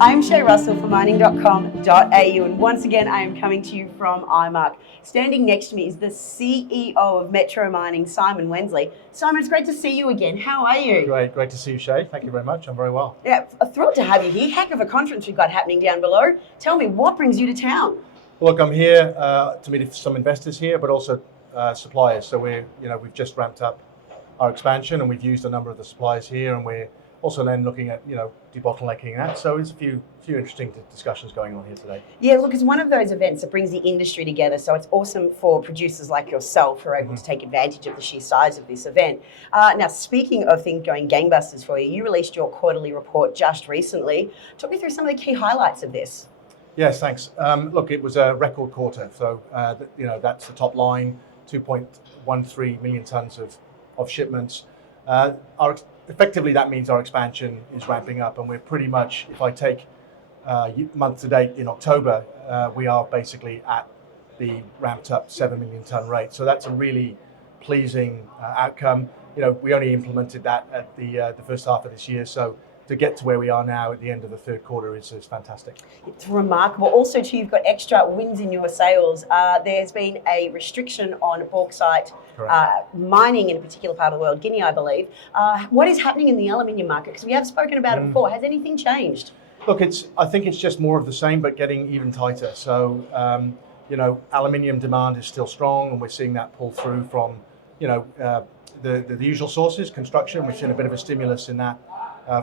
I'm Shay Russell from mining.com.au, and once again I am coming to you from IMARC. Standing next to me is the CEO of Metro Mining, Simon Wensley. Simon, it's great to see you again. How are you? Great to see you, Shay. Thank you very much. I'm very well. Yeah, thrilled to have you here. Heck of a conference we've got happening down below. Tell me, what brings you to town? Look, I'm here to meet some investors here, but also suppliers. So we've just ramped up our expansion, and we've used a number of the suppliers here, and we're also then looking at debottlenecking that. So there's a few interesting discussions going on here today. Yeah, look, it's one of those events that brings the industry together. So it's awesome for producers like yourself who are able to take advantage of the sheer size of this event. Now, speaking of things going gangbusters for you, you released your quarterly report just recently. Talk me through some of the key highlights of this. Yes, thanks. Look, it was a record quarter. So that's the top line: 2.13 million tons of shipments. Effectively, that means our expansion is ramping up, and we're pretty much, if I take month to date in October, we are basically at the ramped up 7 million ton rate. So that's a really pleasing outcome. We only implemented that at the first half of this year, so to get to where we are now at the end of the third quarter is fantastic. It's remarkable. Also, too, you've got extra wins in your sales. There's been a restriction on bauxite mining in a particular part of the world, Guinea, I believe. What is happening in the aluminium market? Because we have spoken about it before. Has anything changed? Look, I think it's just more of the same, but getting even tighter. So, aluminium demand is still strong, and we're seeing that pull through from, the usual sources. Construction, we've seen a bit of a stimulus in that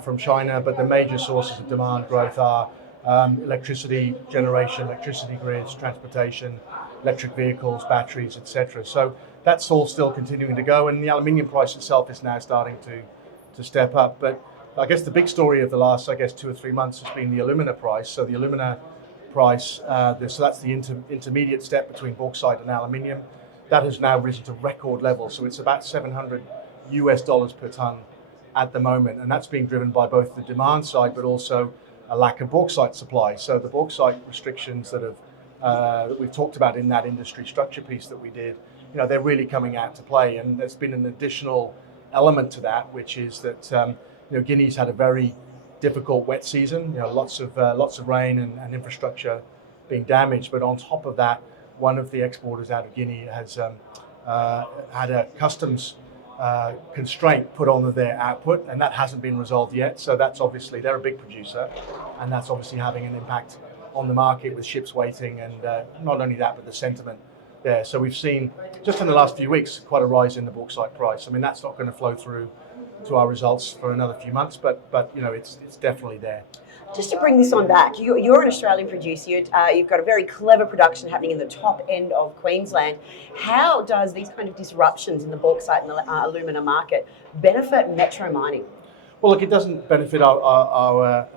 from China, but the major sources of demand growth are electricity generation, electricity grids, transportation, electric vehicles, batteries, etc. So that's all still continuing to go, and the aluminium price itself is now starting to step up. But I guess the big story of the last, 2 or 3 months has been the alumina price. So the alumina price, so that's the intermediate step between bauxite and aluminium, that has now risen to record levels. So it's about $700 per ton at the moment, and that's being driven by both the demand side, but also a lack of bauxite supply. So the bauxite restrictions that we've talked about in that industry structure piece that we did, they're really coming out to play. And there's been an additional element to that, which is that Guinea's had a very difficult wet season. Lots of rain and infrastructure being damaged. But on top of that, one of the exporters out of Guinea has had a customs constraint put on their output, and that hasn't been resolved yet. So that's obviously, they're a big producer, and that's obviously having an impact on the market with ships waiting, and not only that, but the sentiment there. So we've seen just in the last few weeks quite a rise in the bauxite price. I mean, that's not going to flow through to our results for another few months, but it's definitely there. Just to bring this on back, you're an Australian producer. You've got a very clever production happening in the top end of Queensland. How does these kind of disruptions in the bauxite and the alumina market benefit Metro Mining? Well, look, it doesn't benefit our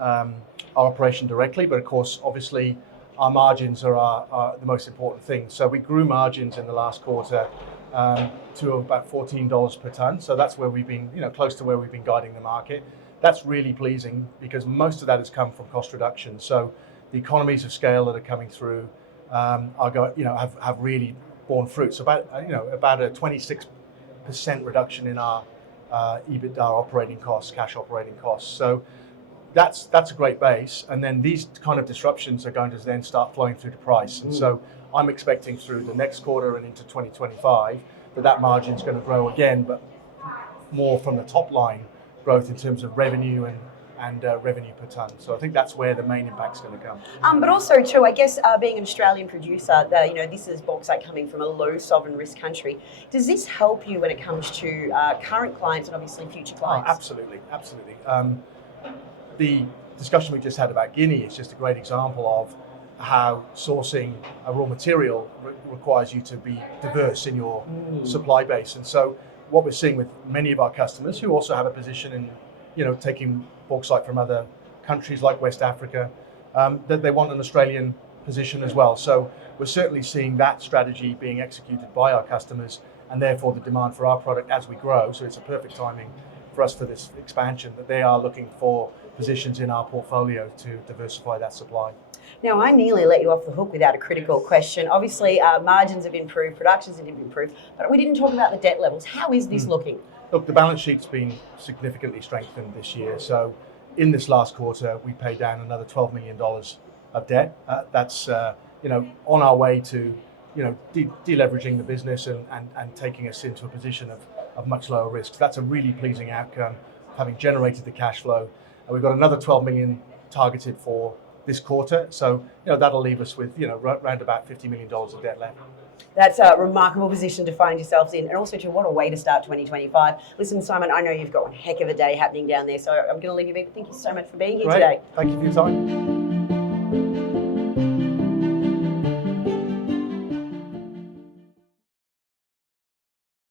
operation directly, but of course, obviously, our margins are the most important thing. So we grew margins in the last quarter to about $14 per ton. So that's where we've been, close to where we've been guiding the market. That's really pleasing because most of that has come from cost reduction. So the economies of scale that are coming through have really borne fruit. So about a 26% reduction in our EBITDA operating costs, cash operating costs. So that's a great base. And then these kind of disruptions are going to then start flowing through to price. And so I'm expecting through the next quarter and into 2025 that margin is going to grow again, but more from the top line growth in terms of revenue and revenue per ton. So I think that's where the main impact's going to come. But also too, I guess being an Australian producer, this is bauxite coming from a low sovereign risk country. Does this help you when it comes to current clients and obviously future clients? Oh, absolutely. The discussion we just had about Guinea is just a great example of how sourcing a raw material requires you to be diverse in your supply base. And so what we're seeing with many of our customers who also have a position in, taking bauxite from other countries like West Africa, that they want an Australian position as well. So we're certainly seeing that strategy being executed by our customers, and therefore the demand for our product as we grow. So it's a perfect timing for us for this expansion, that they are looking for positions in our portfolio to diversify that supply. Now, I nearly let you off the hook without a critical question. Obviously, margins have improved, productions have improved, but we didn't talk about the debt levels. How is this looking? Look, the balance sheet's been significantly strengthened this year. So in this last quarter, we paid down another $12 million of debt. That's on our way to deleveraging the business and taking us into a position of much lower risks. That's a really pleasing outcome, having generated the cash flow. And we've got another 12 million targeted for this quarter. So that'll leave us with around about $50 million of debt left. That's a remarkable position to find yourselves in, and also to what a way to start 2025. Listen, Simon, I know you've got one heck of a day happening down there, so I'm going to leave you be. Thank you so much for being here today. Thank you for your time.